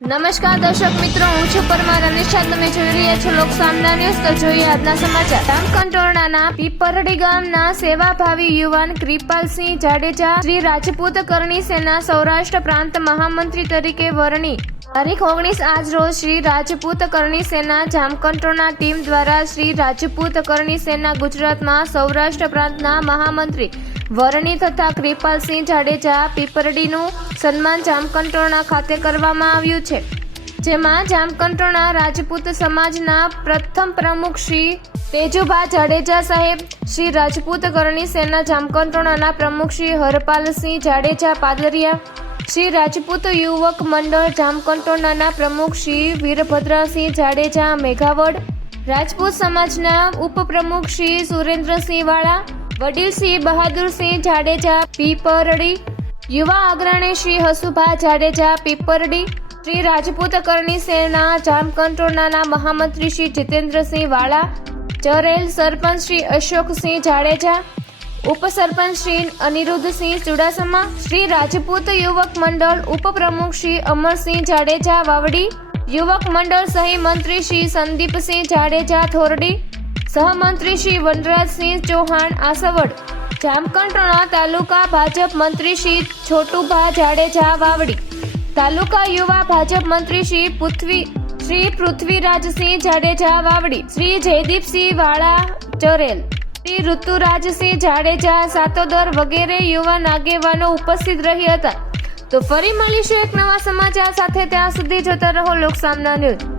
નમસ્કાર દર્શક મિત્રો, હું છું પરમાર અનિશા તમે જોઈ રહ્યા છો લોક સામના ન્યૂઝ. તો જોઈએ આજના સમાચાર. રામકંટોરણાના પીપરડી ગામના સેવાભાવી યુવાન કૃપાલસિંહ જાડેજા શ્રી રાજપૂત કરણી સેના સૌરાષ્ટ્ર પ્રાંત મહામંત્રી તરીકે વરણી. તારીખ ઓગણીસ આજ રોજ શ્રી રાજપૂત કરણી સેના જામકંટોના ટીમ દ્વારા શ્રી રાજપૂત કરણી સેના ગુજરાતમાં સૌરાષ્ટ્ર પ્રાંતના મહામંત્રી વરણી તથા કૃપાલસિંહ જાડેજા પીપરડીનું સન્માન જામકંટોણા ખાતે કરવામાં આવ્યું છે, જેમાં જામકંટોણા રાજપૂત સમાજના પ્રથમ પ્રમુખ શ્રી તેજુભા જાડેજા સાહેબ, શ્રી રાજપૂત કરણી સેના જામકંટોણાના પ્રમુખ શ્રી હરપાલસિંહ જાડેજા પાદરિયા, શ્રી રાજપૂત યુવક મંડળ જામકંટોણાના પ્રમુખ શ્રી વીરભદ્રસિંહ જાડેજા મેઘાવડ, રાજપૂત સમાજના ઉપપ્રમુખ શ્રી સુરેન્દ્રસિંહ વાળા વડીલ શ્રી બહાદુરસિંહ જાડેજા પીપરડી યુવા અગ્રણી શ્રી હસુભા જાડેજા પીપરડી શ્રી રાજપૂત કરણી સેના જામકંટોરણાના મહામંત્રી શ્રી જીતેન્દ્રસિંહ વાળા, ચરેલ સરપંચ શ્રી અશોકસિંહ જાડેજા ઉપસરપંચ શ્રી અનિરુદ્ધસિંહ ચુડાસમા, શ્રી રાજપૂત યુવક મંડળ ઉપપ્રમુખ શ્રી અમરસિંહ જાડેજા વાવડી, યુવક મંડળ સહી મંત્રી શ્રી સંદીપસિંહ જાડેજા થોરડી સહમંત્રી શ્રી વનરાજસિંહ ચૌહાણ આસવડ જામકંટોણા તાલુકા ભાજપ મંત્રી શ્રી છોટુભા જાડેજા વાવડી, તાલુકા યુવા ભાજપ મંત્રી શ્રી પૃથ્વી, શ્રી પૃથ્વીરાજસિંહ જાડેજા વાવડી, શ્રી જયદીપસિંહ વાળા ચરેલ, શ્રી ઋતુરાજસિંહ જાડેજા, સાતોદર વગેરે યુવાન આગેવાનો ઉપસ્થિત રહી હતા. તો ફરી મળીશું એક નવા સમાચાર સાથે, ત્યાં સુધી જોતા રહો લોક સામના ન્યૂઝ.